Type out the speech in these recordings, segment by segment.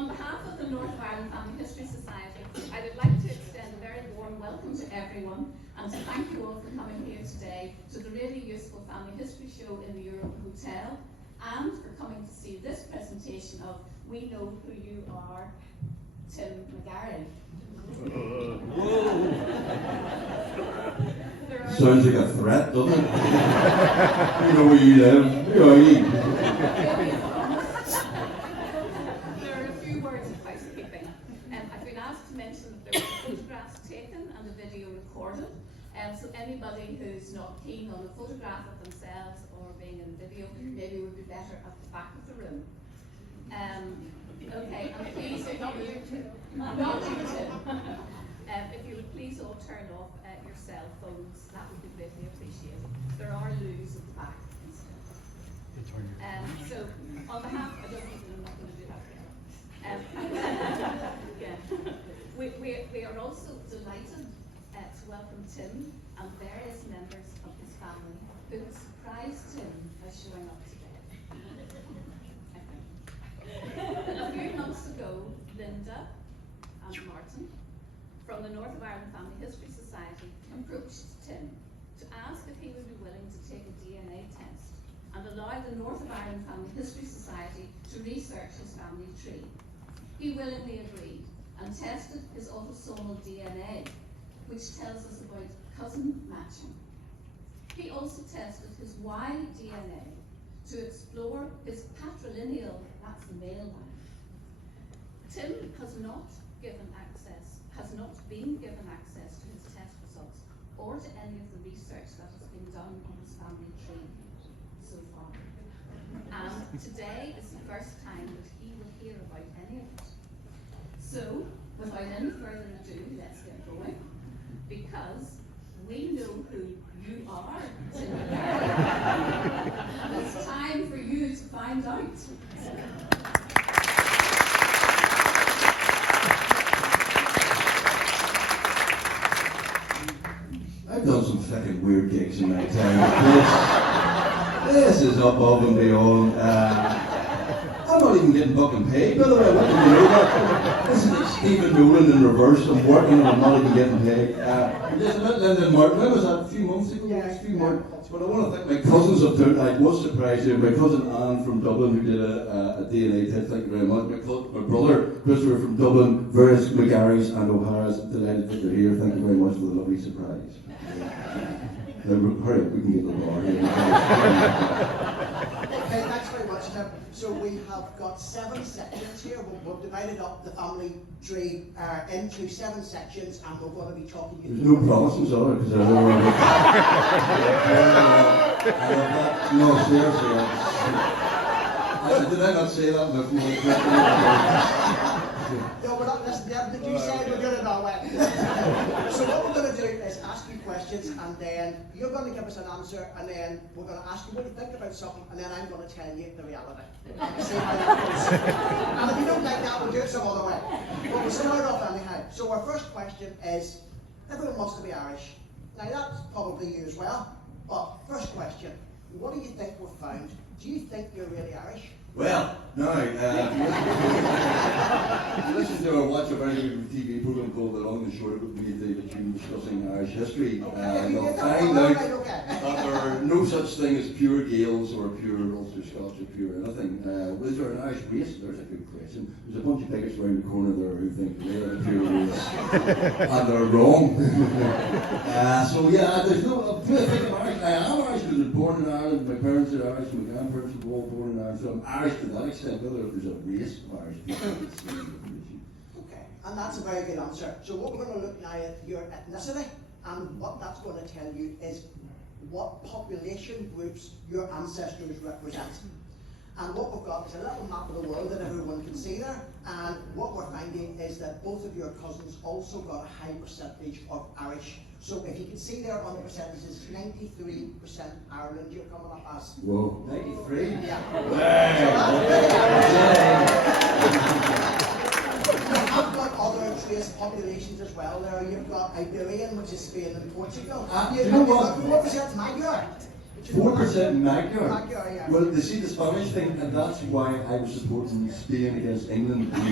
on behalf of the North of Ireland Family History Society, I would like to extend a very warm welcome to everyone and to thank you all for coming here today to the really useful Family History Show in the Europe Hotel, and for coming to see this presentation of We Know Who You Are, Tim McGarry. Sounds like a threat, doesn't it? You know where you live. Who are you? There are a few words of housekeeping. I've been asked to mention that there were photographs taken and the video recorded. So anybody who's not keen on a photograph of themselves or being in video, maybe would be better at the back of the room. Okay, and please, not you too. If you would please all turn off your cell phones, that would be greatly appreciated. There are loos at the back and stuff. So on behalf, I don't think I'm not going to do that. Yeah. We are also delighted to welcome Tim and various members of his family who have surprised Tim by showing up today. A few months ago, Linda and Martin from the North of Ireland Family History Society approached Tim to ask if he would be willing to take a DNA test and allow the North of Ireland Family History Society to research his family tree. He willingly agreed and tested his autosomal DNA, which tells us about cousin matching. He also tested his Y DNA to explore his patrilineal, that's the male line. Tim has not been given access to his test results or to any of the research that has been done on his family tree so far. And today is the first time that he will hear about any of it. So, without any further ado, let's get going, because we know who you are, Tim McGarry. And it's time for you to find out. I've done some fucking weird gigs in my time. This is above and beyond. I'm not even getting fucking paid, by the way. What did you know that? This is like Stephen Nolan in reverse. I'm working and I'm not even getting paid. Just a bit Linda and Martin. When was that? A few months ago? Yeah, a few months. But I want to thank my cousins up there. I was surprised here. My cousin Anne from Dublin, who did a DNA test. Thank you very much. My brother Christopher from Dublin, various McGarrys and O'Hara's. Delighted that they're here. Thank you very much for the lovely surprise. Hurry up, we can get the bar here. Okay, thanks very much, Tim. So we have got 7 sections here. We've divided up the family tree into 7 sections, and we're going to be talking. There's no promises on it, because I don't know. No, seriously. Did I not say that before? No, we're not listening. Did you say we're doing it our way? So what we're going to do is ask you questions, and then you're going to give us an answer, and then we're going to ask you what you think about something, and then I'm going to tell you the reality. And see how that goes. And if you don't like that, we'll do it some other way. But we'll start off anyhow. So our first question is, everyone wants to be Irish. Now that's probably you as well. But first question, what do you think we've found? Do you think you're really Irish? Well, no, listen to or watch a very good TV program called The Long and Short of It with David Hume discussing Irish history. You'll find out that there are no such thing as pure Gaels or pure Ulster Scots or pure anything. Was there an Irish race? There's a good question. There's a bunch of bigots around the corner there who think they're a pure race. And they're wrong. So yeah, there's no, I think I'm Irish. I am Irish because I was born in Ireland. My parents are Irish, my grandparents were all born in Ireland. So I'm Irish to that extent, whether there's a race of Irish people. Okay, and that's a very good answer. So what we're going to look now at your ethnicity, and what that's going to tell you is what population groups your ancestors represent. And what we've got is a little map of the world that everyone can see there, and what we're finding is that both of your cousins also got a high percentage of Irish. So if you can see there on the percentages, 93% Ireland you're coming up as. Whoa, 93? Yeah. I've got other trace populations as well there. You've got Iberian, which is Spain and Portugal. You know what? What percent's Magyar? 4% Magyar. Magyar, yeah. Well, you see the Spanish thing, and that's why I was supporting Spain against England. There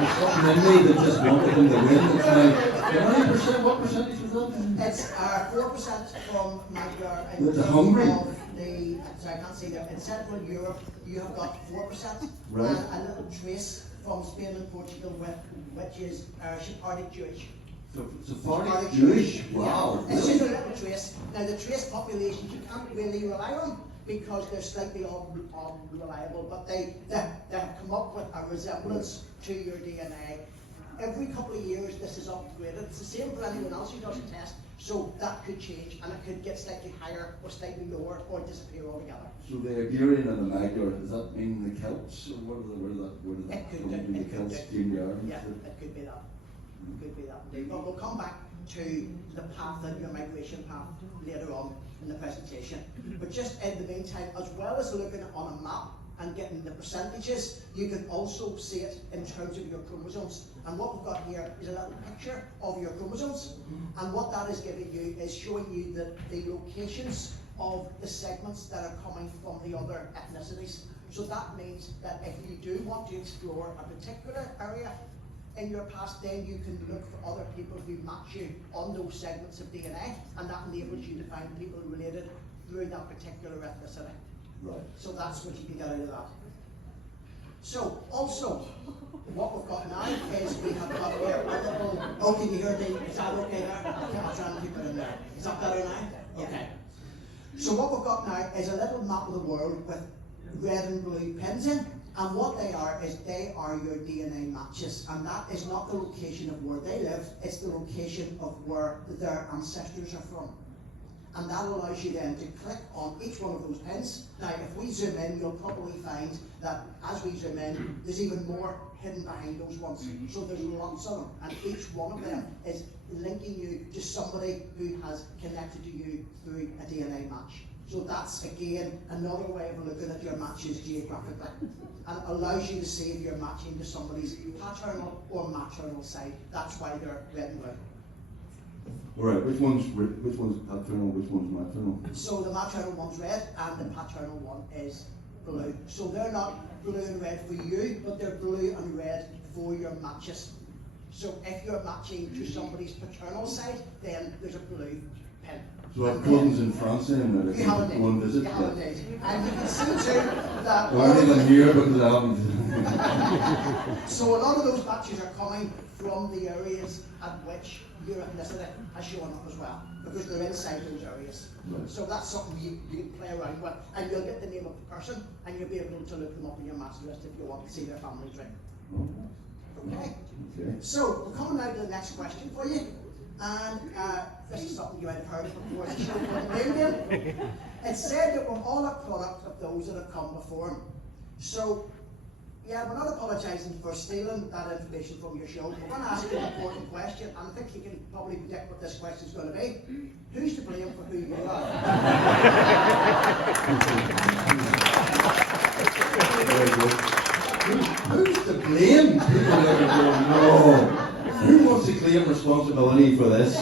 was something in me that just wanted them to win. It's like, how many percent? What percentage was that? It's 4% from Magyar. That's Hungary. Sorry, I can't see there. In Central Europe, you have got 4%, Right. and a little trace from Spain and Portugal, which is Sephardic Jewish. So Sephardic Jewish? Wow. It's just a little trace. Now, the trace populations you can't really rely on because they're slightly unreliable, but they have come up with a resemblance to your DNA. Every couple of years, this is upgraded. It's the same for anyone else who does a test, so that could change, and it could get slightly higher or slightly lower or disappear altogether. So the Iberian and the Magyar, does that mean the Celts? Or where did that It could come do, from? The it could Celts do. came to Ireland? Yeah, it could be that. It could be that indeed. But we'll come back to the path and your migration path later on in the presentation. But just in the meantime, as well as looking on a map and getting the percentages, you can also see it in terms of your chromosomes. And what we've got here is a little picture of your chromosomes. And what that is giving you is showing you the locations of the segments that are coming from the other ethnicities. So that means that if you do want to explore a particular area in your past, then you can look for other people who match you on those segments of DNA, and that enables you to find people related through that particular ethnicity. Right. So that's what you can get out of that. So also, what we've got now is we have got here a little, oh, can you hear the, is that okay there? I'll try and keep it in there. Is that better now? Okay. So what we've got now is a little map of the world with red and blue pins in, and what they are is they are your DNA matches, and that is not the location of where they live, it's the location of where their ancestors are from. And that allows you then to click on each one of those pins. Now, if we zoom in, you'll probably find that as we zoom in, there's even more hidden behind those ones. So there's lots of them, and each one of them is linking you to somebody who has connected to you through a DNA match. So that's, again, another way of looking at your matches geographically, and allows you to see if you're matching to somebody's paternal or maternal side. That's why they're red and blue. Alright, which one's paternal, which one's maternal? So the maternal one's red and the paternal one is blue. So they're not blue and red for you, but they're blue and red for your matches. So if you're matching to somebody's paternal side, then there's a blue pin. So I've cousins in France then that I You have can go and visit. You have indeed. And you can see too that Well, I even here because I haven't. so a lot of those matches are coming from the areas at which your ethnicity has shown up as well, because they're inside those areas. Right. So that's something you can play around with, and you'll get the name of the person, and you'll be able to look them up in your match list if you want to see their family tree. Okay. Okay. So we're coming now to the next question for you, and this is something you might have heard before. It's shown for the name. It said that we're all a product of those that have come before. So, yeah, we're not apologising for stealing that information from your show. We're going to ask you an important question, and I think you can probably predict what this question is going to be. Who's to blame for who you are? Very good. Who's to blame? People never go, no. Who wants to claim responsibility for this?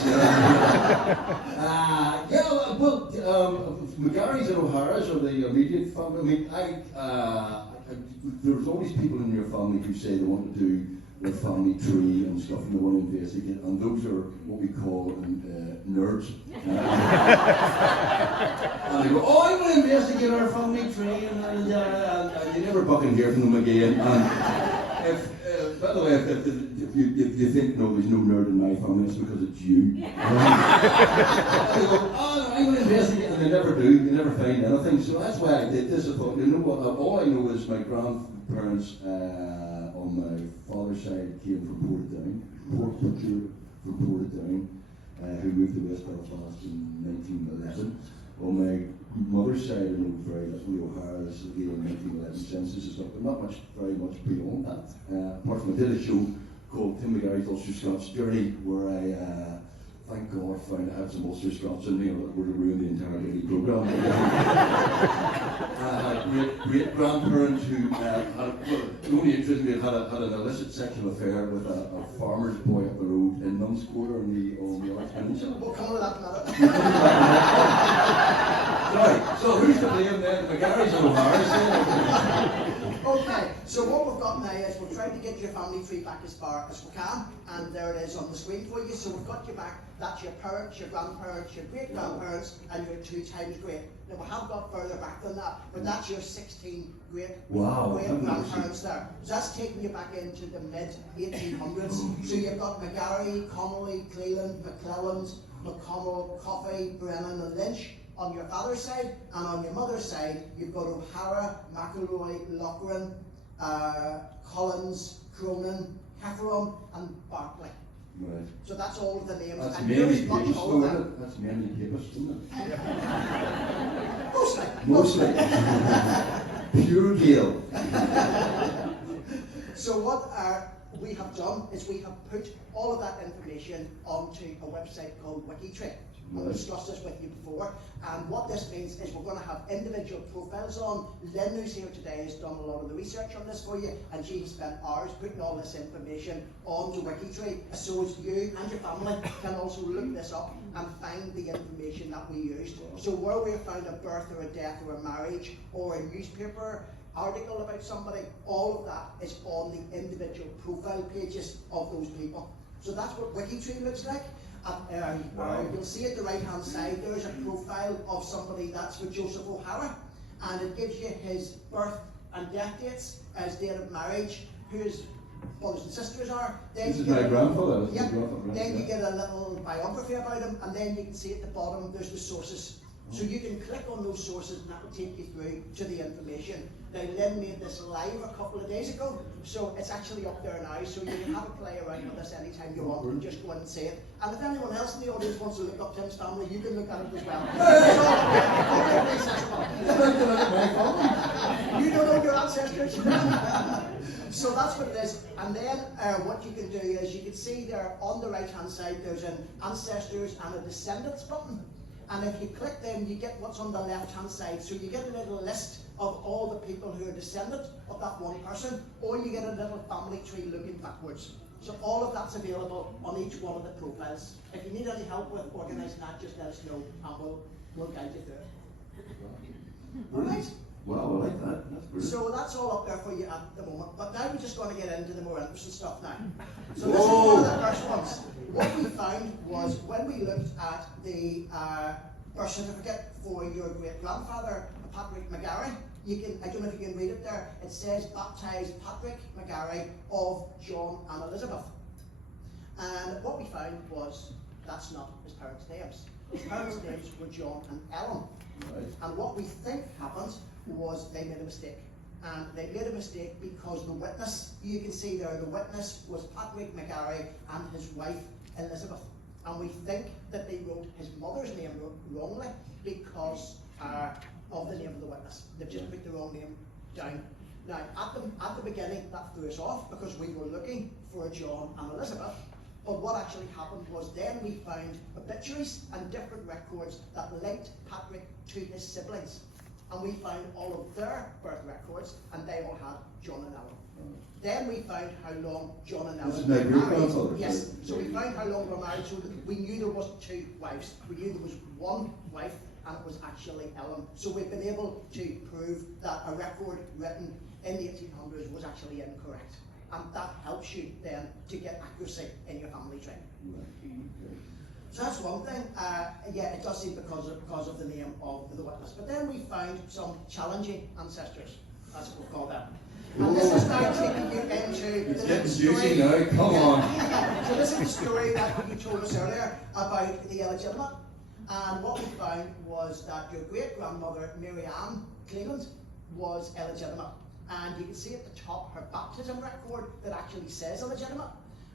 McGarry's and O'Hara's are the immediate family. I mean, there's always people in your family who say they want to do their family tree and stuff, and they want to investigate, and those are what we call nerds. And they go, oh, I want to investigate our family tree, and you never fucking hear from them again. And by the way, if you think, no, there's no nerd in my family, it's because it's you. They go, oh, I'm going to investigate, and they never do, they never find anything. So that's why I did this. I thought, you know what, all I know is my grandparents on my father's side came from Portadown, from Portadown, who moved to West Belfast in 1911. On my mother's side, I know very little. The O'Hara's, again, 1911 census and stuff, but not much, very much beyond that. Apart from I did a show called Tim McGarry's Ulster Scots Journey, where I, thank God, found I had some Ulster Scots in me, or it would have ruined the entire daily programme. I had great grandparents who the only interest me had an illicit sexual affair with a farmer's boy up the road in Nuns Quarter on the Arts Peninsula. We'll come to that in a minute. Sorry, so who's to blame then? The McGarry's and O'Hara's then? Okay, so what we've got now is we've tried to get your family tree back as far as we can, and there it is on the screen for you. So we've got you back. That's your parents, your grandparents, your great-grandparents, and your 2 times great. Now we have got further back than that, but that's your 16 great-grandparents there. So that's taking you back into the mid-1800s. So you've got McGarry, Connolly, Cleland, McClelland, McConnell, Coffey, Brennan, and Lynch on your father's side, and on your mother's side, you've got O'Hara, McElroy, Loughran, Collins, Cronin, Hefferon, and Barclay. Right. So that's all of the names. That's and mainly yours much Papists, older. though, isn't it? That's mainly Papists, isn't it? Mostly. Pure Gael. So what we have done is we have put all of that information onto a website called WikiTree. I've discussed this with you before, and what this means is we're going to have individual profiles on. Lynn, who's here today, has done a lot of the research on this for you, and she has spent hours putting all this information onto WikiTree, so as you and your family can also look this up and find the information that we used. So where we have found a birth or a death or a marriage or a newspaper article about somebody, all of that is on the individual profile pages of those people. So that's what WikiTree looks like. You'll see at the right hand side there's a profile of somebody that's with Joseph O'Hara, and it gives you his birth and death dates, his date of marriage, who his brothers and sisters are. Then This is my grandfather. Yeah. Then you get a little biography about him, and then you can see at the bottom there's the sources. So you can click on those sources and that will take you through to the information. Now Lynn made this live a couple of days ago, so it's actually up there now, so you can have a play around with this anytime you want and just go in and see it. And if anyone else in the audience wants to look up Tim's family, you can look at it as well. You don't know your ancestors. So that's what it is. And then what you can do is you can see there on the right hand side there's an ancestors and a descendants button. And if you click them, you get what's on the left-hand side. So you get a little list of all the people who are descendant of that one person, or you get a little family tree looking backwards. So all of that's available on each one of the profiles. If you need any help with organising that, just let us know, and we'll guide you through it. All right? Wow, I like that. That's brilliant. So that's all up there for you at the moment. But now we're just going to get into the more interesting stuff now. So this is one of the first ones. What we found was when we looked at the birth certificate for your great-grandfather, Patrick McGarry, I don't know if you can read it there, it says baptised Patrick McGarry of John and Elizabeth. And what we found was that's not his parents' names. His parents' names were John and Ellen. Right. And what we think happened was they made a mistake. And they made a mistake because the witness, you can see there, the witness was Patrick McGarry and his wife Elizabeth. And we think that they wrote his mother's name wrongly because of the name of the witness. They've just put the wrong name down. Now, at the beginning, that threw us off because we were looking for John and Elizabeth. But what actually happened was then we found obituaries and different records that linked Patrick to his siblings. And we found all of their birth records, and they all had John and Ellen. Then we found how long John and Ellen This is were my married. great-grandfather. Yes, so we found how long they were married, so we knew there wasn't 2 wives. We knew there was one wife, and it was actually Ellen. So we've been able to prove that a record written in the 1800s was actually incorrect. And that helps you then to get accuracy in your family tree. So that's one thing. Yeah, it does seem because of the name of the witness. But then we found some challenging ancestors. That's what we call them. And this is now taking you into It's the getting next juicy story. now, come on. So this is the story that you told us earlier about the illegitimate. And what we found was that your great-grandmother, Mary Ann Cleland, was illegitimate. And you can see at the top her baptism record that actually says illegitimate.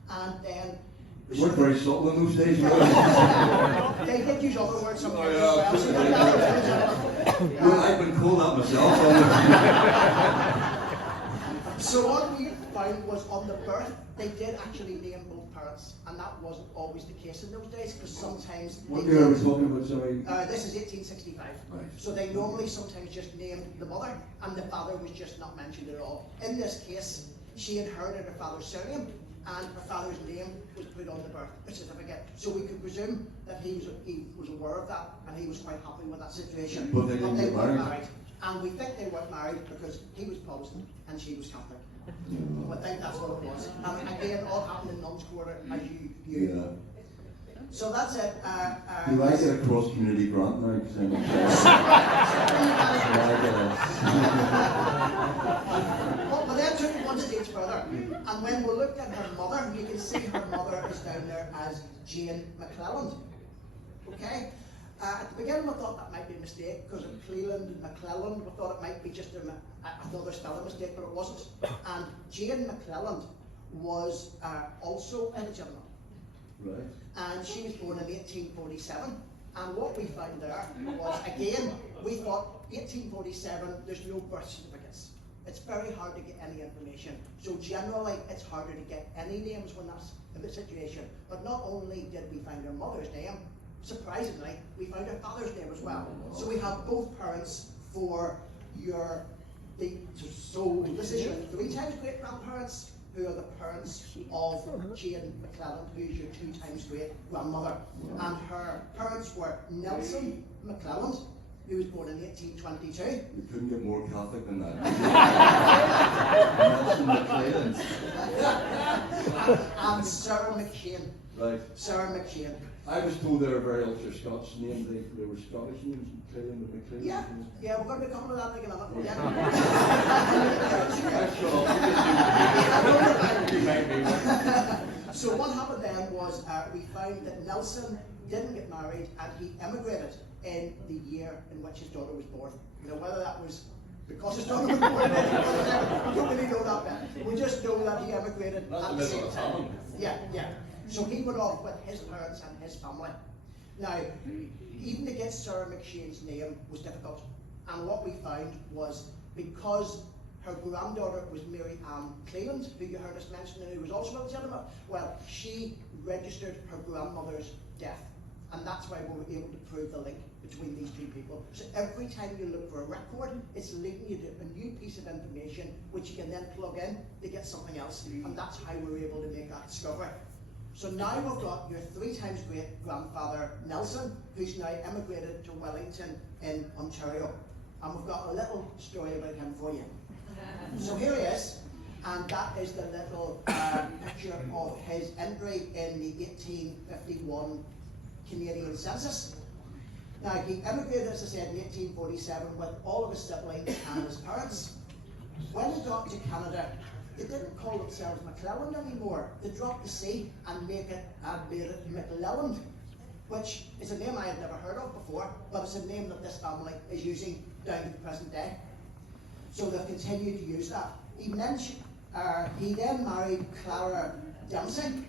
And then They weren't very subtle in those days, were they? they did use other words sometimes Oh, yeah. as well. So you know, Well, I've been called that myself. so what we found was on the birth, they did actually name both parents, and that wasn't always the case in those days, because sometimes What they year are we did. talking about, sorry? This is 1865. Right. So they normally sometimes just named the mother, and the father was just not mentioned at all. In this case, she inherited her father's surname, and her father's name was put on the birth certificate. So we could presume that he was aware of that, and he was quite happy with that situation. But they didn't get weren't married. And we think they weren't married because he was Protestant and she was Catholic. I think that's what it was. And again, all happened in Nuns Quarter, as you knew. Yeah. So that's it. Do I get a cross-community grant now? 'Cause I'm But then took it one stage further. And when we looked at her mother, you can see her mother is down there as Jane McClelland. Okay? At the beginning we thought that might be a mistake because of Cleland and McClelland. We thought it might be just another spelling mistake, but it wasn't. And Jane McClelland was also illegitimate. Right. And she was born in 1847. And what we found there was, again, we thought 1847, there's no birth certificates. It's very hard to get any information. So generally, it's harder to get any names when that's the situation. But not only did we find her mother's name, surprisingly, we found her father's name as well. So we have both parents for so this is your 3 times great grandparents, who are the parents of Jane McClelland, who's your 2 times great grandmother. And her parents were Nelson McClelland, who was born in 1822. You couldn't get more Catholic than that. Nelson McClelland. And Sarah McShane. Right. Sarah McShane. I was told they were very ultra Scots names. They were Scottish names, McClelland and McClelland. Yeah, we're going to be coming to that in a minute. So what happened then was we found that Nelson didn't get married and he emigrated in the year in which his daughter was born. You know, whether that was because his daughter was born in 1847, we don't really know that bit. We just know that he emigrated at the same time. Yeah. So he went off with his parents and his family. Now, even to get Sarah McShane's name was difficult. And what we found was because her granddaughter was Mary Ann Cleland, who you heard us mention, and who was also illegitimate, well, she registered her grandmother's death. And that's why we were able to prove the link between these 2 people. So every time you look for a record, it's leading you to a new piece of information, which you can then plug in to get something else. And that's how we were able to make that discovery. So now we've got your 3 times great grandfather Nelson, who's now emigrated to Wellington in Ontario. And we've got a little story about him for you. So here he is, and that is the little picture of his entry in the 1851 Canadian census. Now he emigrated, as I said, in 1847 with all of his siblings and his parents. When he got to Canada, they didn't call themselves McClelland anymore. They dropped the C and made it McLelland, which is a name I had never heard of before, but it's a name that this family is using down to the present day. So they've continued to use that. He then married Clara Dempsey.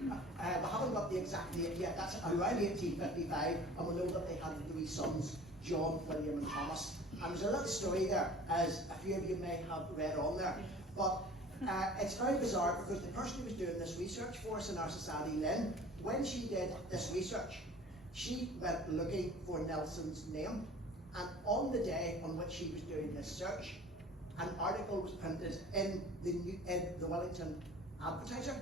We haven't got the exact date yet. That's around 1855, and we know that they had 3 sons, John, William, and Thomas. And there's a little story there, as a few of you may have read on there. But it's very bizarre because the person who was doing this research for us in our society, Lynn, when she did this research, she went looking for Nelson's name, and on the day on which she was doing this search, an article was printed in the Wellington Advertiser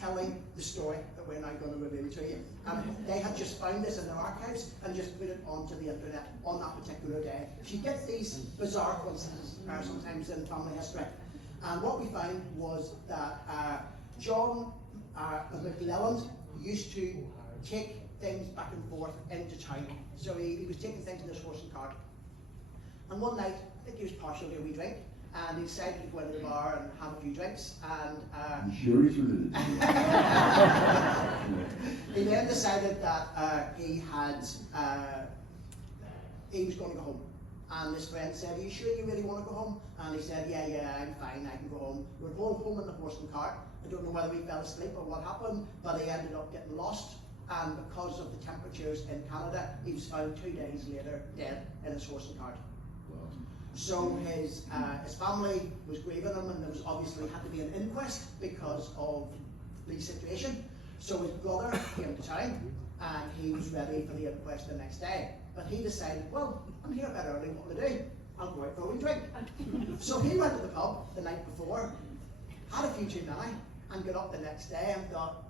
telling the story that we're now going to reveal to you. And they had just found this in their archives and just put it onto the internet on that particular day. So you get these bizarre coincidences sometimes in family history. And what we found was that John McLelland used to take things back and forth into town. So he was taking things in his horse and cart. And one night, I think he was partially a wee drink, and he decided to go into the bar and have a few drinks. And you sure he's related? he then decided that he was going to go home. And his friend said, "Are you sure you really want to go home?" And he said, yeah, I'm fine, I can go home. We're going home in the horse and cart. I don't know whether he fell asleep or what happened, but he ended up getting lost. And because of the temperatures in Canada, he was found 2 days later dead in his horse and cart. Wow. So his family was grieving him, and there was obviously had to be an inquest because of the situation. So his brother came to town, and he was ready for the inquest the next day. But he decided, well, I'm here a bit early, what to do? I'll go out for a wee drink. So he went to the pub the night before, had a few too many, and got up the next day and thought,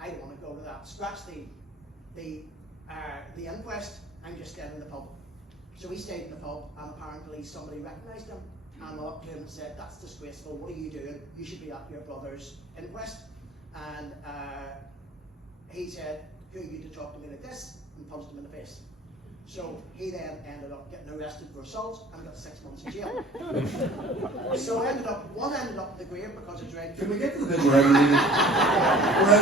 I don't want to go to that. Scratch the inquest, I'm just staying in the pub. So he stayed in the pub, and apparently somebody recognised him and went up to him and said, that's disgraceful, what are you doing? You should be at your brother's inquest. And he said, who are you to talk to me like this? And punched him in the face. So he then ended up getting arrested for assault and got 6 months in jail. So one ended up in the grave because of drink. Can we get to the bit where I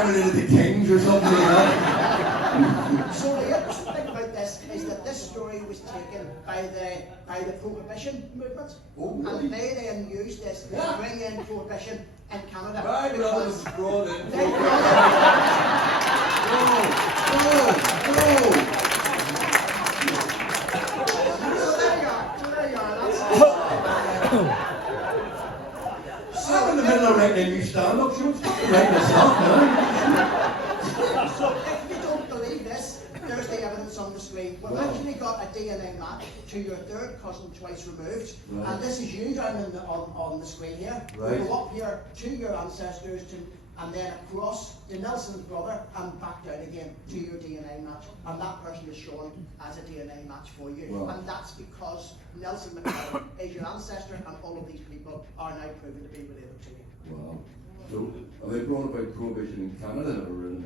related to kings or something like that? So the interesting thing about this is that this story was taken by the Prohibition movement. Oh, really? And they then used this to bring in Prohibition in Canada. My because brothers brought in. they brought No. So there you are. I'm in the middle of writing a new stand-up show. It's fucking writing myself now. So if you don't believe this, there's the evidence on the screen. We've actually got a DNA match to your third cousin twice removed. Right. And this is you down on the screen here. Right. We go up here to your ancestors and then across to Nelson's brother and back down again to your DNA match. And that person is shown as a DNA match for you. Wow. And that's because Nelson McGarry is your ancestor and all of these people are now proven to be related to you. Wow. So, are they brought about prohibition in Canada or in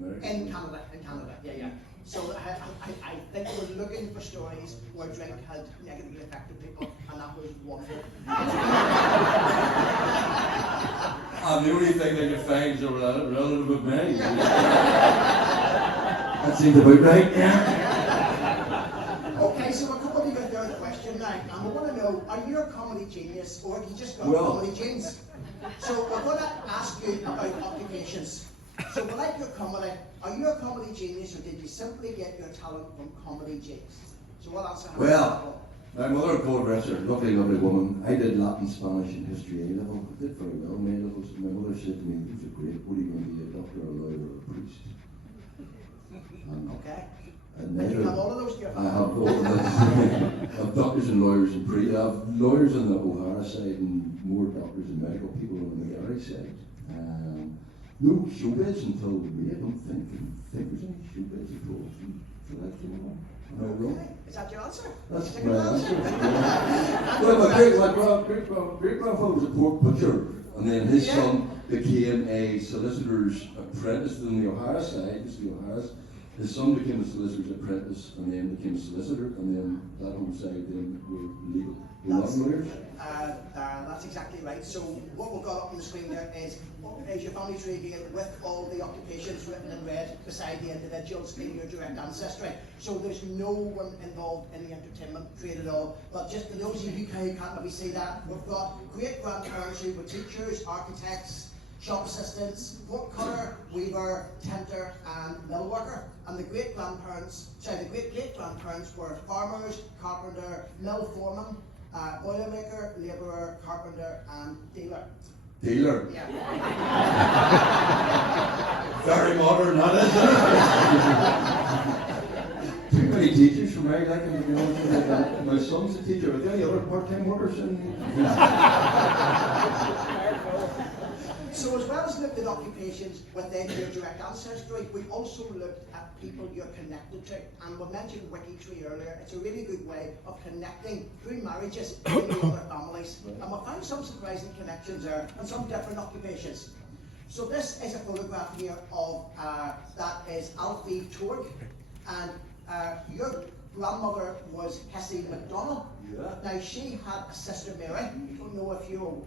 America? In Canada, yeah. So I think we're looking for stories where drink had negatively affected people, and that was one of them. And the only thing they could find is a relative of mine. That seems about right, yeah. Okay, so we're coming to your third question now, and we want to know, are you a comedy genius, or have you just got comedy genes? So we're going to ask you about occupations. So we like your comedy. Are you a comedy genius, or did you simply get your talent from comedy genes? So what answer have you got? My mother, God rest her, lovely woman. I did Latin, Spanish, and history A level. I did very well in A levels. My mother said to me, "Those are great. What are you going to be, a doctor, a lawyer, or a priest?" Okay. And Did you have all of those? I have all of those. I have doctors and lawyers and priests. I have lawyers on the O'Hara side and more doctors and medical people on the McGarry side. No showbiz until me. I don't think there's any showbiz at all. So that's Okay. Is that your answer? That's Take my an answer. Well, my great-grandfather was a pork butcher, and then his son became a solicitor's apprentice on the O'Hara side. This is the O'Hara's. His son became a solicitor's apprentice, and then became a solicitor, and then that whole side then were legal. We're not lawyers. That's exactly right. So what we've got up on the screen there is your family tree again with all the occupations written in red beside the individuals in your direct ancestry. So there's no one involved in the entertainment trade at all. But just for those of you who can't maybe see that, we've got great-grandparents who were teachers, architects, shop assistants, pork cutter, weaver, tinter, and mill worker. And the great-grandparents were farmers, carpenter, mill foreman, boilermaker, labourer, carpenter, and dealer. Dealer. Yeah. Very modern, that is. Too many teachers for me, like, to be honest with you. My son's a teacher. Are there any other part-time workers in? So as well as looked at occupations within your direct ancestry, we also looked at people you're connected to. And we mentioned WikiTree earlier. It's a really good way of connecting through marriages with other families. And we found some surprising connections there and some different occupations. So this is a photograph here of, that is Alfie Torg. And your grandmother was Hessie McDonald. Yeah. Now she had a sister Mary. I don't know if you're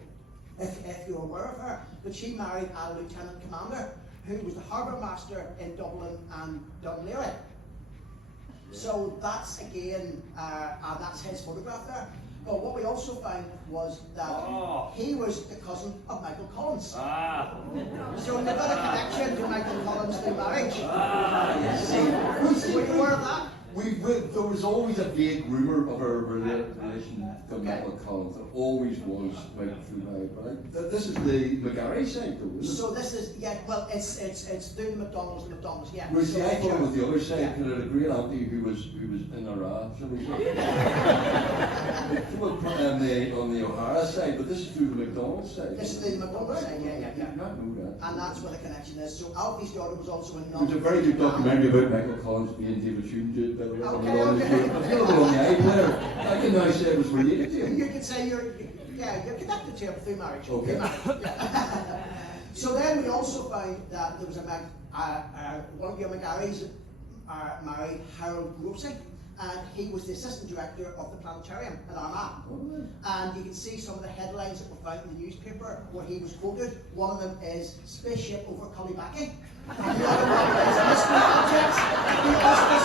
aware of her, but she married a lieutenant commander who was the harbour master in Dublin and Dunleary. So that's again, that's his photograph there. But what we also found was that he was the cousin of Michael Collins. So they've got a connection to Michael Collins through marriage. Were you aware of that? There was always a vague rumour of her relation to Michael Collins. There always was, right through my. But this is the McGarry side, though, isn't it? So this is it's through the McDonald's, yeah. Whereas So I thought it was the other side, yeah. because I had a great auntie who was in Iraq, shall we say. on the O'Hara side, but this is through the McDonald side. This is the McDonald side, I did not know that. And that's where the connection is. So Alfie's daughter was also in There's a very good documentary about Michael Collins being David Hume, by the way. Okay. Available on the iPlayer. I can now say it was related to him. You could say you're connected to him through marriage. Okay. So then we also found that there was one of your McGarrys married Harold Grosey, and he was the assistant director of the planetarium at Armagh. Oh. And you can see some of the headlines that were found in the newspaper where he was quoted. One of them is "Spaceship over Cullibackie." And the other one is "Mystery Objects, the Oscar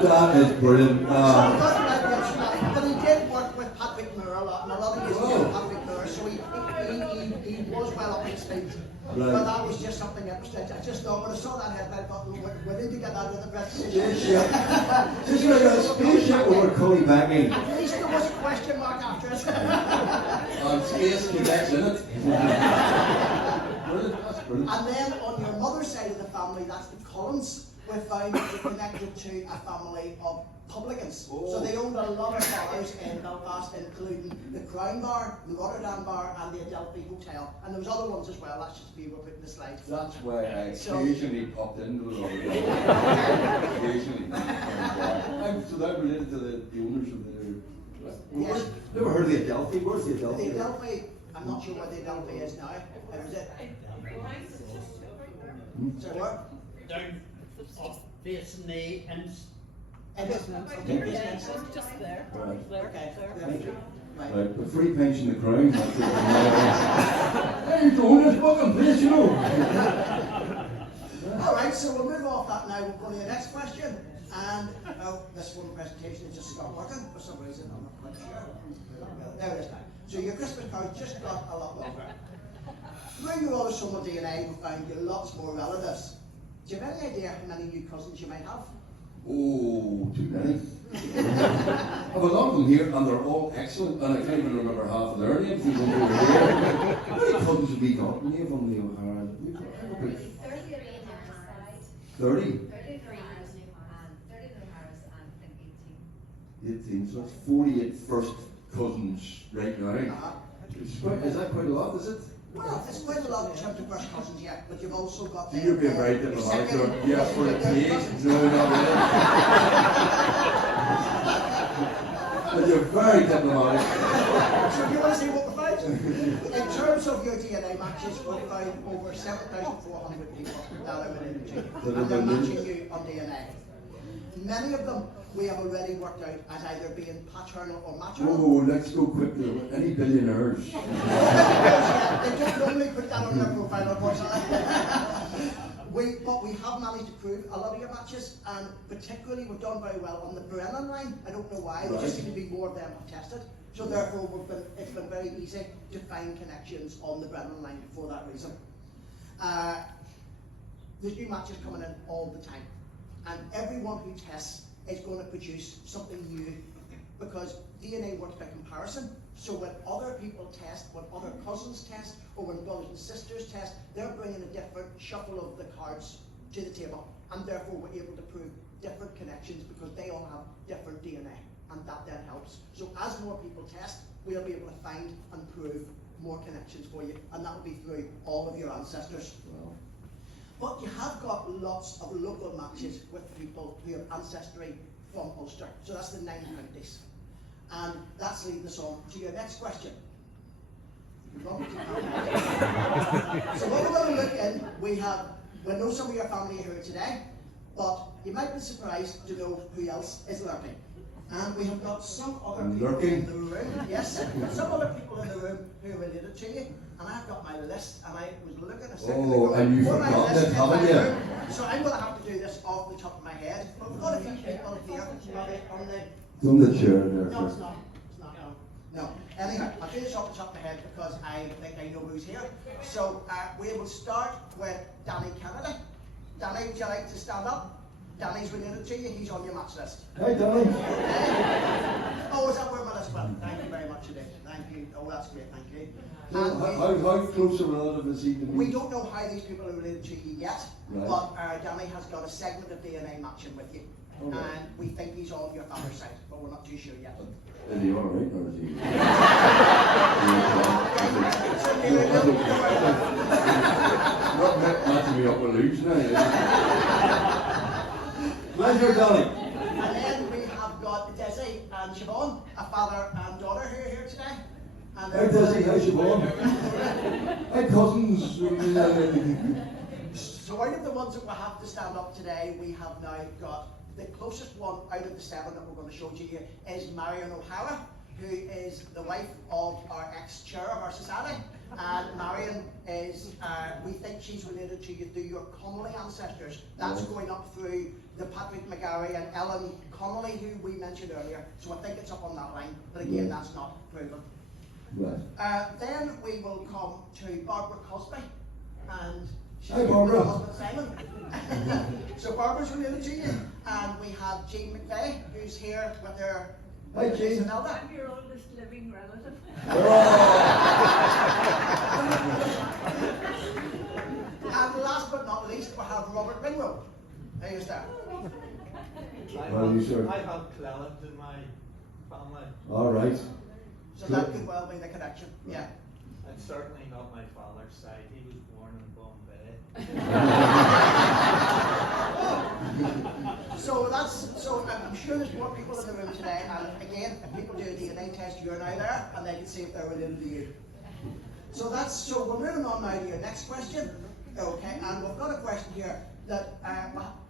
That is brilliant. but he did work with Patrick Moore a lot, and a lot of his Patrick Moore, so he was well up his feet. Right. But that was just something interesting. I just thought when I saw that headline, I thought we need to get that in the presentation. Just like a spaceship over Cullibackie. At least there was a question mark after it. Space Quebec's in it. Brilliant, that's brilliant. And then on your mother's side of the family, that's the Collins. We found that you're connected to a family of publicans. Oh. So they owned a lot of bars in Belfast, including the Crown Bar, the Rotterdam Bar, and the Adelphi Hotel. And there was other ones as well. That's just me we put in the slide. That's why I So- occasionally popped into it all the time. Occasionally. So that related to the owners of the... Yes. Never heard of the Adelphi? Where's the Adelphi? The Adelphi, I'm not sure where the Adelphi is now. Or is it? So what? Down facing the ends. It's Just there. Right. There. Okay. There. Thank you. Right. Right, but free pension the crown. That's it. Hey, you're doing this fucking place, you know. All right, so we'll move off that now. We'll go to the next question. And this one presentation has just stopped working for some reason. I'm not quite sure. There it is now. So your Christmas card just got a lot longer. Through your autosomal DNA, we found you lots more relatives. Do you have any idea how many new cousins you might have? Oh, too many. I've a lot of them here, and they're all excellent, and I can't even remember half of their names. How many cousins have we got? Name from the O'Hara. 30 on the O'Hara side, 30? 30 of the O'Haras, and 30 of the O'Haras, and I think 18. 18, so that's 48 first cousins right now. Is that quite a lot, is it? Well, it's quite a lot in terms of first cousins yet, but you've also got You're being very diplomatic there. second- Yes, for the cake. No, not really. But you're very diplomatic. So do you want to see what we found? In terms of your DNA matches, we found over 7,400 people that are related to you. And they're matching you on DNA. Many of them we have already worked out as either being paternal or maternal. Oh, let's go quickly. Any billionaires? They don't normally put that on their profile, unfortunately. But we have managed to prove a lot of your matches, and particularly we've done very well on the Brennan line. I don't know why, there just seem to be more of them have tested. So therefore, it's been very easy to find connections on the Brennan line for that reason. There's new matches coming in all the time, and everyone who tests is going to produce something new, because DNA works by comparison. So when other people test, when other cousins test, or when brothers and sisters test, they're bringing a different shuffle of the cards to the table, and therefore we're able to prove different connections because they all have different DNA, and that then helps. So as more people test, we'll be able to find and prove more connections for you, and that will be through all of your ancestors. Well, But you have got lots of local matches with people who have ancestry from Ulster. So that's the 9 counties. And that's leading us on to your next question. So what we're going to look in, we know some of your family are here today, but you might be surprised to know who else is lurking. And we have got some other people in the room. Yes, some other people in the room who are related to you. And I've got my list, and I was looking a second ago. and you've for my forgotten list it, in haven't my you? room. So I'm going to have to do this off the top of my head. But we've got a few people here on the... it's on the chair there. No, it's not. It's not. No. Anyhow, I'll do this off the top of my head because I think I know who's here. So we will start with Danny Kennedy. Danny, would you like to stand up? Danny's related to you. He's on your match list. Hi, Danny. Oh, is that where my list? well. Thank you very much indeed. Thank you. Oh, that's great. Thank you. So And how close a relative is he to me? we don't know how these people are related to you yet, Right. but Danny has got a segment of DNA matching with you. Okay. And we think he's on your father's side, but we're not too sure yet. Is he alright or is he? Not matching me up with Luke's now. Pleasure, Danny. And then we have got Desi and Siobhan, a father and daughter who are here today. And Hi Desi, hi Siobhan. Hi cousins. So out of the ones that we have to stand up today, we have now got the closest one out of the 7 that we're going to show to you is Marion O'Hara, who is the wife of our ex-chair of our society. And Marion is, we think she's related to you through your Connolly ancestors. That's going up through the Patrick McGarry and Ellen Connolly, who we mentioned earlier. So I think it's up on that line, but again, that's not proven. Right. Then we will come to Barbara Cosby, and she's Hi, with Barbara. her husband Simon. So Barbara's related to you, and we have Jean McVeigh, who's here with her Hi, Jean. Imelda. I'm your oldest living relative. And last but not least, we have Robert Ringrose. Who's there? Well, you sure? I have Cleland in my family. Alright. So that could well be the connection. Yeah. It's certainly not my father's side. He was born in Bombay. So I'm sure there's more people in the room today, and again, if people do a DNA test, you're now there, and they can see if they're related to you. So we're moving on now to your next question. Okay, and we've got a question here that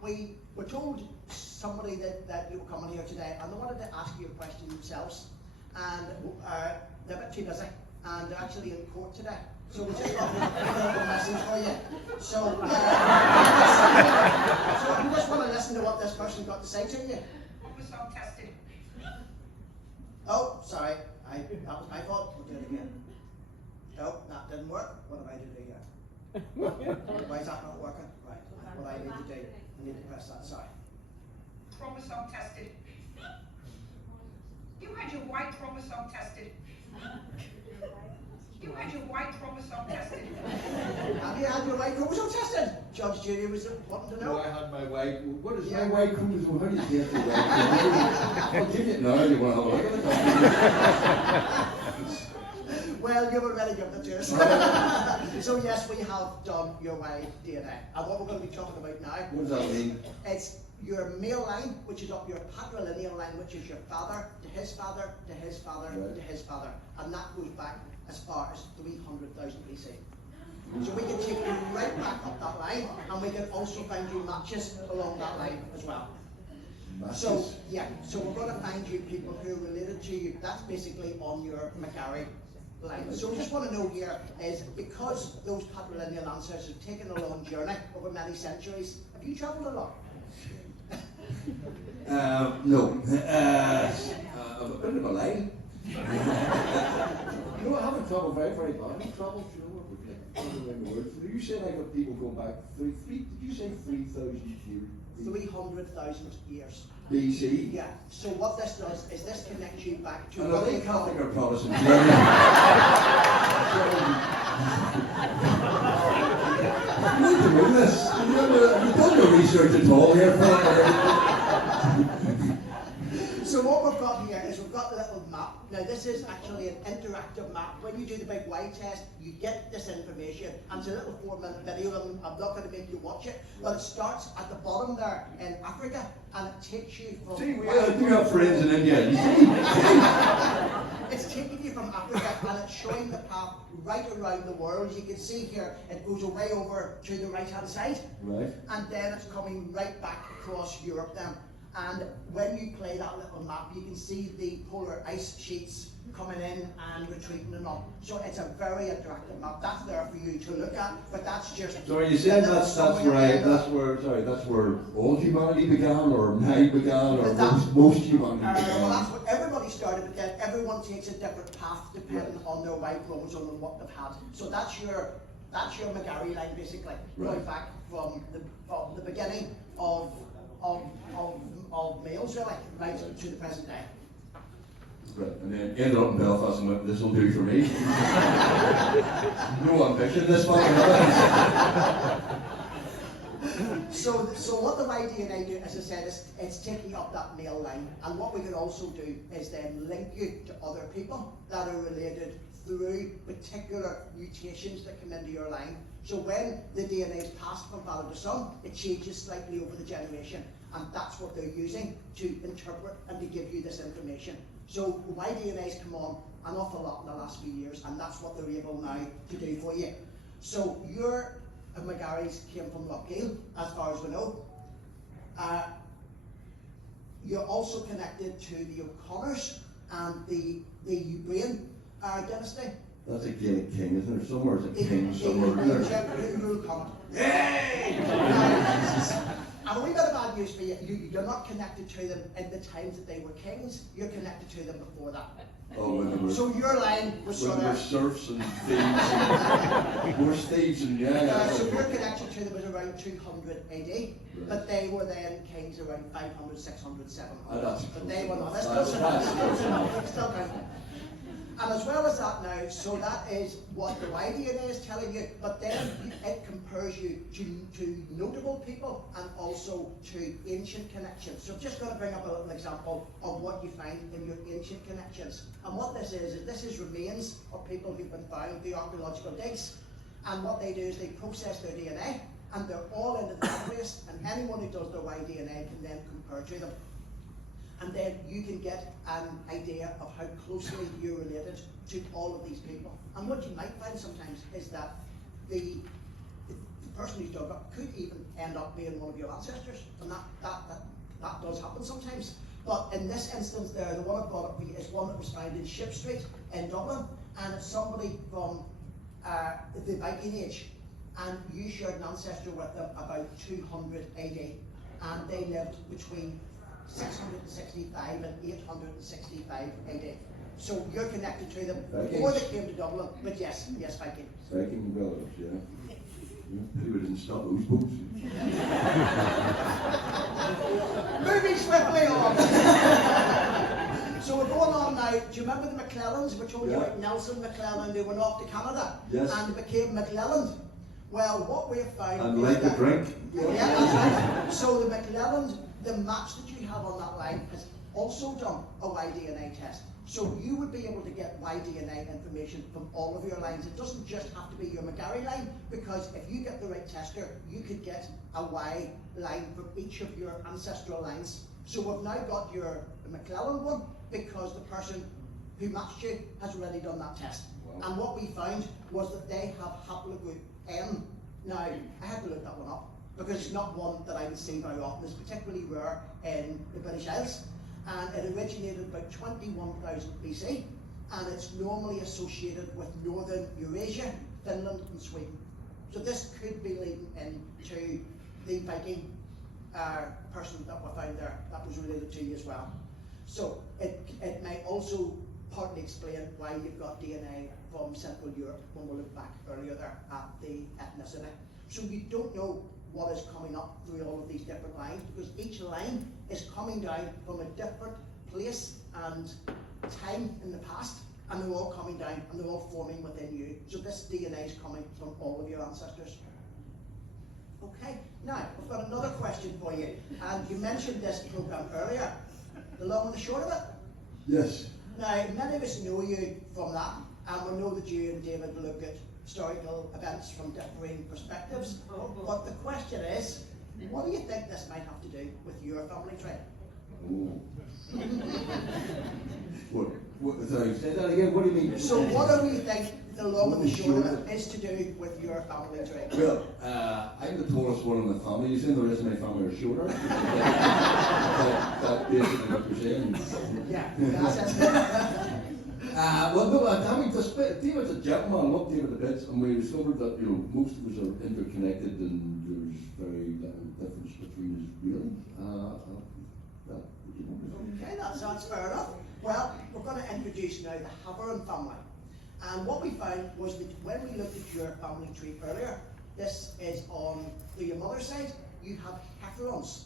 we were told somebody that you were coming here today, and they wanted to ask you a question themselves, and they're a bit too busy, and they're actually in court today. So we just got a message for you. So you just want to listen to what this person got to say to you. Chromosome tested. Oh, sorry, that was my fault. We'll do it again. No, that didn't work. What am I to do here? Why is that not working? Right, what I need to do, I need to press that, sorry. Chromosome tested. You had your Y chromosome tested. You had your Y chromosome tested. Have you had your white chromosome tested? Judge Judy was wanting to know. I had my white. What is Yeah. my white chromosome? How do you get the white chromosome? I'll give it now if you want to have a look at it. Well, you've already given it to us. So yes, we have done your Y DNA. And what we're going to be talking about now, What does that mean? it's your male line, which is up your patrilineal line, which is your father to his father to his father Right. to his father. And that goes back as far as 300,000 BC. So we can take you right back up that line, and we can also find you matches along that line as well. So, Matches. yeah, so we're going to find you people who are related to you. That's basically on your McGarry line. So we just want to know here is, because those patrilineal ancestors have taken a long journey over many centuries, have you travelled a lot? No. I've been to Berlin. No, I haven't travelled very badly. Travelled, you know, around the world. So you said I got people going back did you say 3,000 years? 300,000 years. BC? Yeah. So what this does is this connects you back to And are what they we call- Catholic or Protestant? You need to know this. You've done your research at all here, So what we've got here is we've got the little map. Now this is actually an interactive map. When you do the big Y test, you get this information, and it's a little 4-minute video, and I'm not going to make you watch it, but it starts at the bottom there in Africa, and it takes you from... See, we do have friends in India. You see? It's taking you from Africa, and it's showing the path right around the world. You can see here, it goes away over to the right-hand side, Right. and then it's coming right back across Europe then. And when you play that little map, you can see the polar ice sheets coming in and retreating and all. So it's a very interactive map. That's there for you to look at, but that's just... So are you saying the little that's summary where at the end of it. that's where all humanity began, or mine began, or But that's- most humanity Well, began? that's what everybody started, but then everyone takes a different path depending on their Y chromosome and what they've had. So that's your McGarry line basically, going Right. back from the beginning of males really, right to the present day. Right, and then ended up in Belfast and went, this will do for me. No ambition, this one. So what the Y-DNA do, as I said, is it's taking up that male line. And what we can also do is then link you to other people that are related through particular mutations that come into your line. So when the DNA is passed from father to son, it changes slightly over the generation. And that's what they're using to interpret and to give you this information. So Y-DNA has come on an awful lot in the last few years, and that's what they're able now to do for you. So your McGarry's came from Lockheed, as far as we know. You're also connected to the O'Connors and the Ubrian dynasty. That's a Gaelic king, isn't there? Somewhere it's a king, somewhere in there. Yay! And a wee bit of bad news for you, you're not connected to them in the times that they were kings, you're connected to them before that. Oh, when they were, So your line was when sort they were of... serfs and thieves and worse thieves and so your connection to them was around 200 AD, but they were then kings around 500, 600, 700. That's But they were not. close That's enough. close enough. That's close enough. It's still counting. And as well as that now, so that is what the Y-DNA is telling you, but then it compares you to notable people and also to ancient connections. So I'm just going to bring up a little example of what you find in your ancient connections. And what this is remains of people who've been found through archaeological digs. And what they do is they process their DNA, and they're all in the database, and anyone who does their Y-DNA can then compare to them. And then you can get an idea of how closely you're related to all of these people. And what you might find sometimes is that the person who's dug up could even end up being one of your ancestors. And that does happen sometimes. But in this instance there, the one I brought up for you is one that was found in Ship Street in Dublin. And it's somebody from the Viking Age. And you shared an ancestor with them about 200 AD. And they lived between 665 and 865 AD. So you're connected to them before they came to Dublin, but yes, Viking. Viking relatives, yeah. Pity we didn't stop those boats. Moving swiftly on. So we're going on now. Do you remember the McClellans? We told you about Nelson McClellan, who went off to Canada and became McClelland. Well, what we've found And is like that, a drink. Yeah, that's right. So the McClelland, the match that you have on that line has also done a Y-DNA test. So you would be able to get Y-DNA information from all of your lines. It doesn't just have to be your McGarry line, because if you get the right tester, you could get a Y line from each of your ancestral lines. So we've now got your McClellan one, because the person who matched you has already done that test. Wow. And what we found was that they have haplogroup M. Now, I had to look that one up, because it's not one that I would see very often. It's particularly rare in the British Isles, and it originated about 21,000 BC, and it's normally associated with northern Eurasia, Finland and Sweden. So this could be leading into the Viking person that we found there that was related to you as well. So it may also partly explain why you've got DNA from Central Europe when we look back earlier there at the ethnicity. So you don't know what is coming up through all of these different lines, because each line is coming down from a different place and time in the past, and they're all coming down and they're all forming within you. So this DNA is coming from all of your ancestors. Okay, now I've got another question for you, and you mentioned this program earlier. The long and the short of it? Yes. Now, many of us know you from that, and we know that you and David look at historical events from differing perspectives. But the question is, what do you think this might have to do with your family tree? Oh. Sorry, say that again, what do you mean? So what do you think the long and the short of it is to do with your family tree? Well, I'm the tallest one in the family. You saying the rest of my family are shorter? That's basically what you're saying. Yeah, that's it. Well, no, David's a gentleman. I love David a bit, and we discovered that most of us are interconnected, and there's very little difference between us, really. Okay, that's fair enough. Well, we're going to introduce now the Haveron family. And what we found was that when we looked at your family tree earlier, this is on your mother's side, you have Hefferons.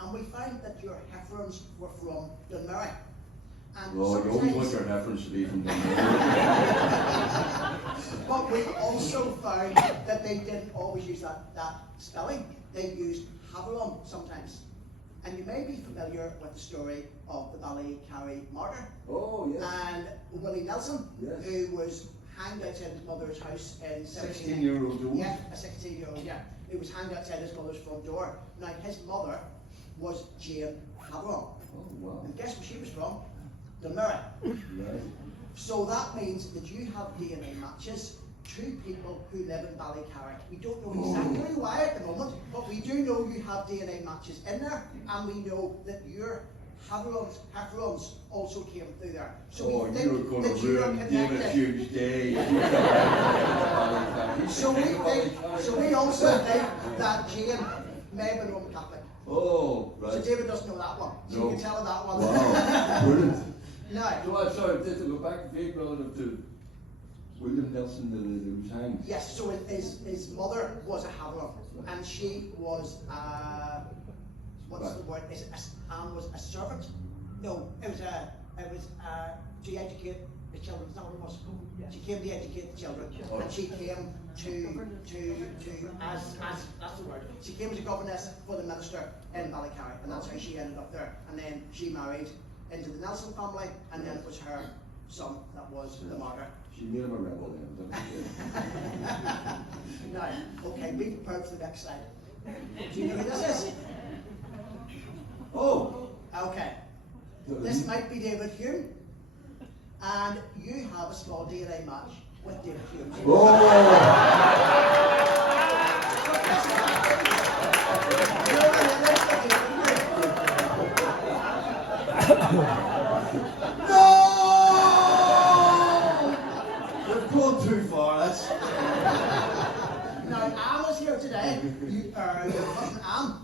And we found that your Hefferons were from Dunmurry. And Well, you always want sometimes, your reference to be from Dundee. but we also found that they didn't always use that spelling. They used Haveron sometimes. And you may be familiar with the story of the Ballycarry martyr. Oh, yes. And Willie Nelson, Yes. who was hanged outside his mother's house in 16-year-old Joe. Yeah, a 16-year-old, yeah. He was hanged outside his mother's front door. Now, his mother was Jane Haveron. Oh, wow. And guess where she was from? Dunmurry. Right. So that means that you have DNA matches to people who live in Ballycarry. We don't know exactly why at the moment, but we do know you have DNA matches in there, and we know that your Haverons also came through there. So Oh, we you're think going that to you are ruin David connected. Hugh's day. So we also think that Jane may have been Roman Catholic. Oh, So right. David doesn't know that one. So No. you can tell her that one. Wow, brilliant. Now, So I'm sorry, did to go back vague relative to William Nelson that was hanged? yes, so his mother was a Haveron, and she was, what's the word, Anne was a servant? No, it was to educate the children, is that what it was? She came to educate the children, and she came as that's the word, she came as a governess for the minister in Ballycarry, and that's how she ended up there. And then she married into the Nelson family, and then it was her son that was the martyr. She made him a rebel then. Now, okay, be prepared for the next slide. Do you know who this is? Oh! Okay. This might be David Hume, and you have a small DNA match with David Hume. Oh! No! You've gone too far. That's. Now, Anne is here today. Your cousin Anne.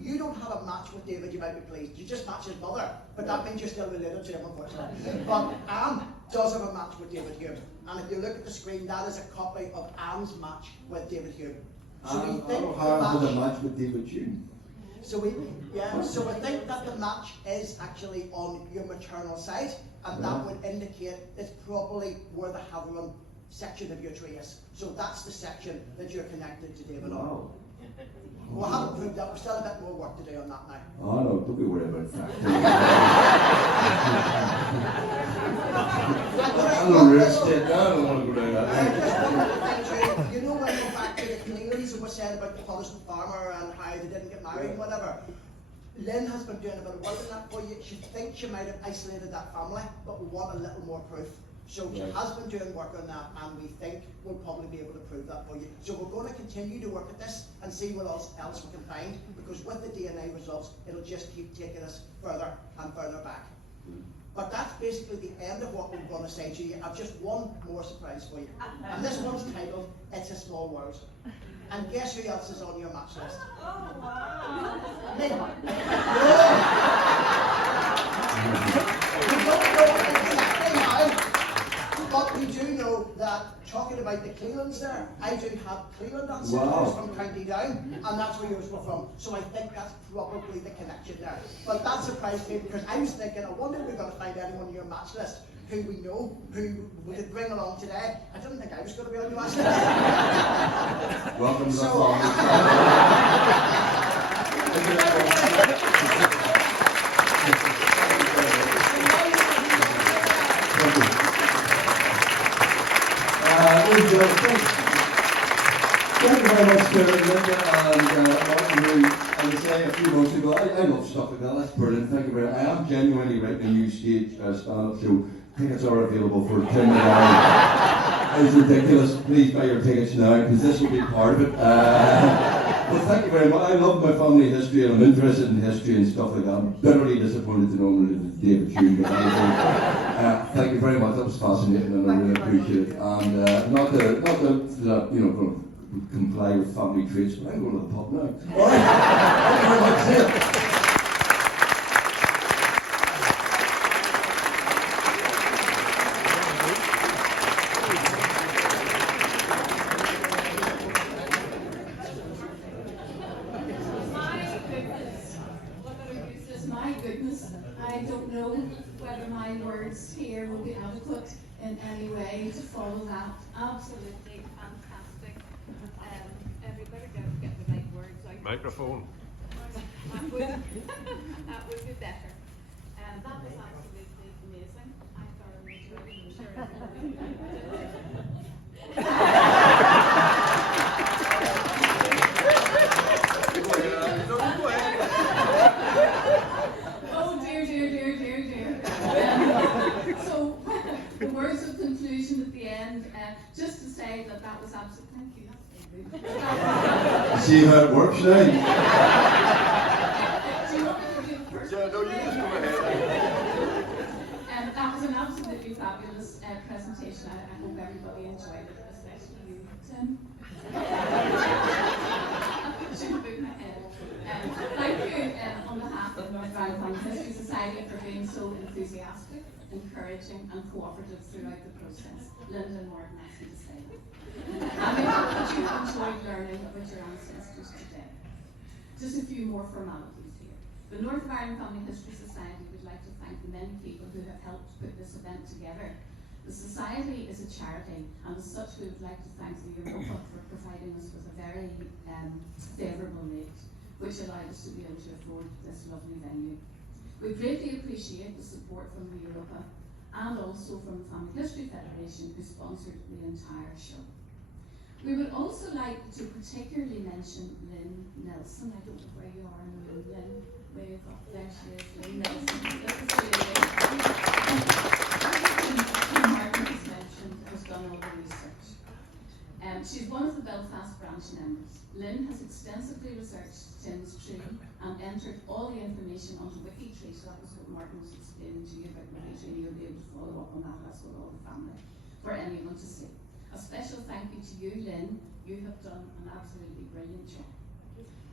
You don't have a match with David, you might be pleased. You just match his mother, but that means you're still related to him, unfortunately. But Anne does have a match with David Hume. And if you look at the screen, that is a copy of Anne's match with David Hume. So we think O'Hara has a the match. match with David Hume. So we think that the match is actually on your maternal side, and that would indicate it's probably where the Haveron section of your tree is. So that's the section that you're connected to David on. Wow. We haven't proved that. We've still a bit more work to do on that now. Oh no, don't be worried about that. I don't really stay down, I don't want to go down that way. You know when we go back to the Cleanlands and we said about the Protestant farmer and how they didn't get married and whatever. Lynn has been doing a bit of work on that for you. She thinks she might have isolated that family, but we want a little more proof. So she has been doing work on that, and we think we'll probably be able to prove that for you. So we're going to continue to work at this and see what else we can find, because with the DNA results, it'll just keep taking us further and further back. But that's basically the end of what we're going to say to you. I've just one more surprise for you. And this one's titled, It's a Small World. And guess who else is on your match list? Oh, wow. Me. We don't know exactly how, but we do know that, talking about the Clevelands there, I do have Cleveland ancestors Wow. from County Down, and that's where yours were from. So I think that's probably the connection there. But that surprised me, because I was thinking, I wonder if we're going to find anyone on your match list who we know, who we could bring along today. I didn't think I was going to be on your match list. Welcome to the So- farm. Thank you very much to Linda and Martin, who, I was saying a few months ago, I love stuff like that, that's brilliant, thank you very much. I am genuinely writing a new stage stand-up show. Tickets are available for Tim McGarry. It's ridiculous, please buy your tickets now, because this will be part of it. But thank you very much, I love my family history and I'm interested in history and stuff like that. I'm bitterly disappointed to know that David Hume, but thank you very much, that was fascinating and I really appreciate it. And not to you know, comply with family traits, but I'm going to the pub now. Alright, thank you very much. See ya. My goodness, I don't know whether my words here will be adequate in any way to follow that. Absolutely fantastic. Everybody get the right words out. Microphone. That would be better. That was absolutely amazing. I thoroughly enjoyed it. I'm sure everybody did. Oh dear. So, the words of conclusion at the end, just to say that was absolute. Thank you. That's very good. See how it works now? Do you want me to do the first? Yeah, no, you just go ahead. That was an absolutely fabulous presentation. I hope everybody enjoyed it, especially you, Tim. Shaking my head. Thank you on behalf of North Ireland Family History Society for being so enthusiastic, encouraging and cooperative throughout the process. Linda and Martin asked me to say that. I hope that you enjoyed learning about your ancestors today. Just a few more formalities here. The North Ireland Family History Society would like to thank the many people who have helped put this event together. The Society is a charity, and as such we would like to thank the Europa for providing us with a very favourable rate, which allowed us to be able to afford this lovely venue. We greatly appreciate the support from the Europa and also from the Family History Federation, who sponsored the entire show. We would also like to particularly mention Lynn Nelson. I don't know where you are in the room, Lynn. Where you got there she is, Lynn Nelson. This is Tim Martin has mentioned, has done all the research. She's one of the Belfast branch members. Lynn has extensively researched Tim's tree and entered all the information onto WikiTree, so that was what Martin was explaining to you about WikiTree, and you'll be able to follow up on that as well, all the family, for anyone to see. A special thank you to you, Lynn. You have done an absolutely brilliant job.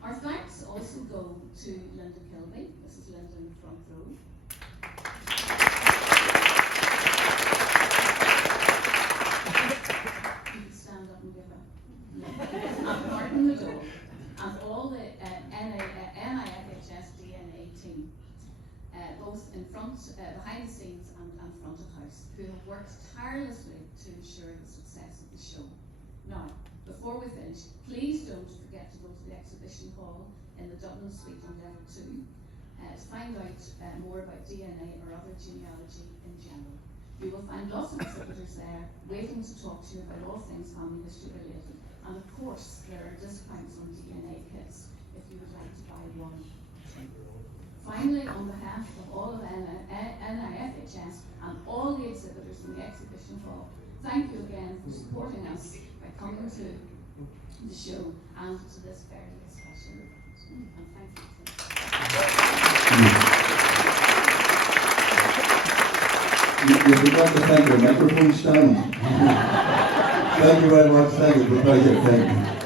Our thanks also go to Linda Kilby. This is Linda in the front row. You can stand up and give a and Martin the dog, and all the NIFHS DNA team, both in front, behind the scenes and front of house, who have worked tirelessly to ensure the success of the show. Now, before we finish, please don't forget to go to the exhibition hall in the Dublin Suite on level 2 to find out more about DNA or other genealogy in general. You will find lots of exhibitors there waiting to talk to you about all things family history related. And of course, there are discounts on DNA kits if you would like to buy one. Finally, on behalf of all of NIFHS and all the exhibitors in the exhibition hall, thank you again for supporting us by coming to the show and to this very special event. And thank you. You forgot to thank your microphone stand. Thank you very much. Thank you. Thank you.